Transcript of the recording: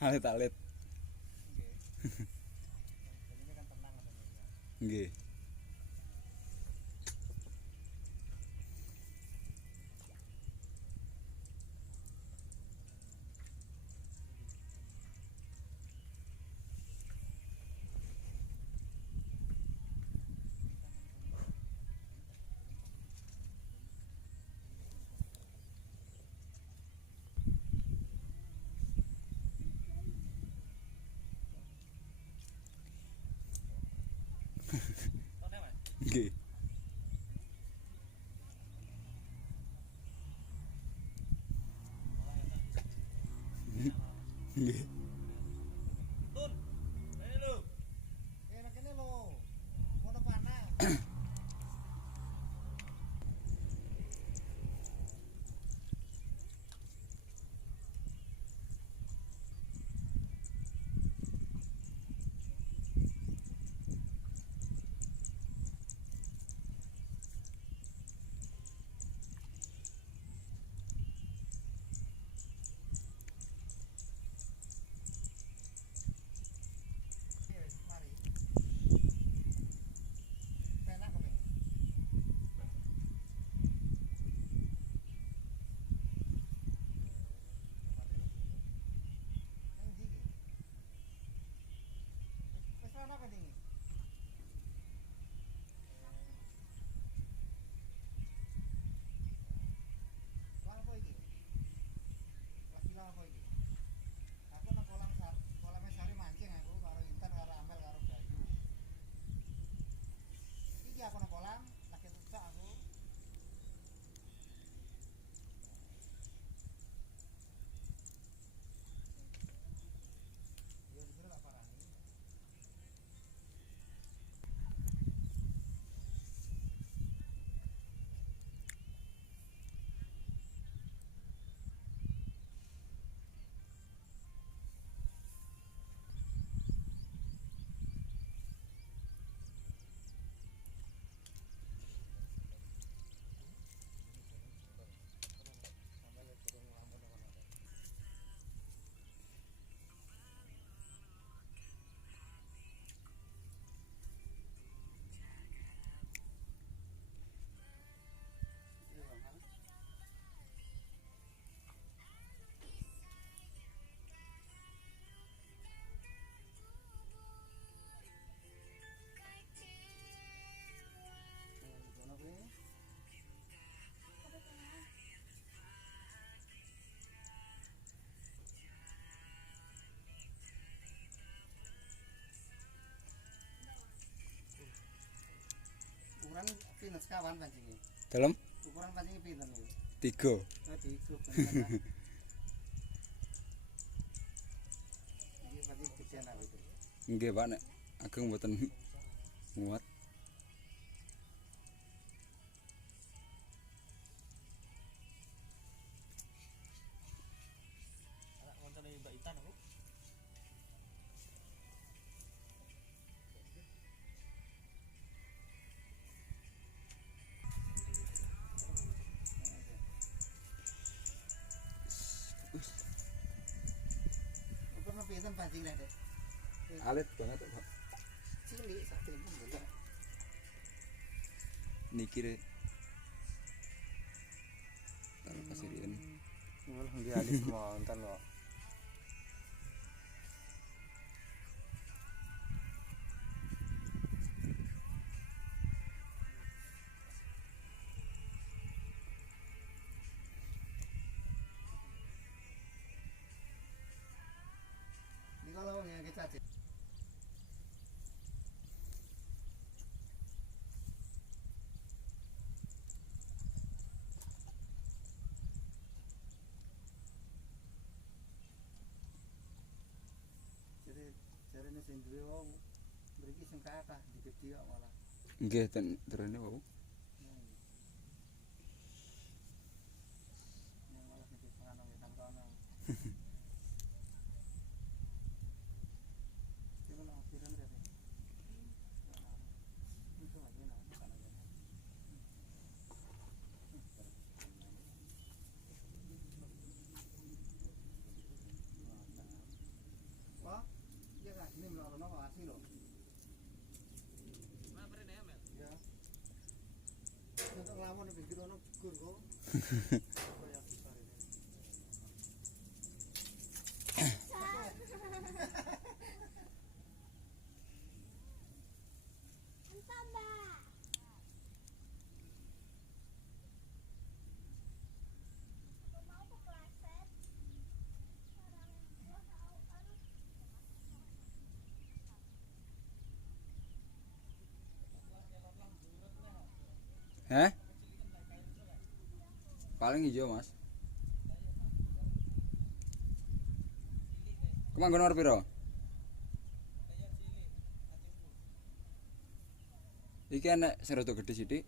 Alit-alit. Nggih. Ini kan tenang ngoten iki. Nggih. Tone, Mas. Nggih. Nggih. Tun. Rene lho. Kene kene lho. Ngono panah. Mari. Penak kok. Nang ndi iki? Wis ana kok iki. Lah apa iki? Lagi lah apa iki? Aku nang kolam sari mancing aku karo Intan karo Amel karo Bayu. Iki aku nang kolam lagi tucak aku. Ya dikira tak parani. Sampai turun lampu nang kono. Iya, Bang. Kono kuwi. Ukuran pinten sekawan pancing. Dalam Ukuran pancing pinten iki? 3. Oh, diikup bener. Iki pancing gedean apa itu? Nggih, Pak, nek ageng mboten muat. Anak koncone Mbak Itan aku. Ukuran pinten pancing nek, Dek? Alit banget, Pak. Cilik sak pinten bener. Niki rek. Taruh pasirian. Wah, nggih alis monten kok. Ini kalau yang kita cek. Jadi jarene sing duwe wau mriki sing kathah digedhi kok malah. Nggih, ten terene wau. Yang malah gede penganong wetan kono. Itu lah piran deh. Itu aja nah, bukan aja. aksi loh. Ya. Untuk ngelamun lebih gitu ono gur kok. Kayak besar ini. Heh? Paling hijau, Mas. Kemanggon nomor piro? Iki enek seroto gede sithik.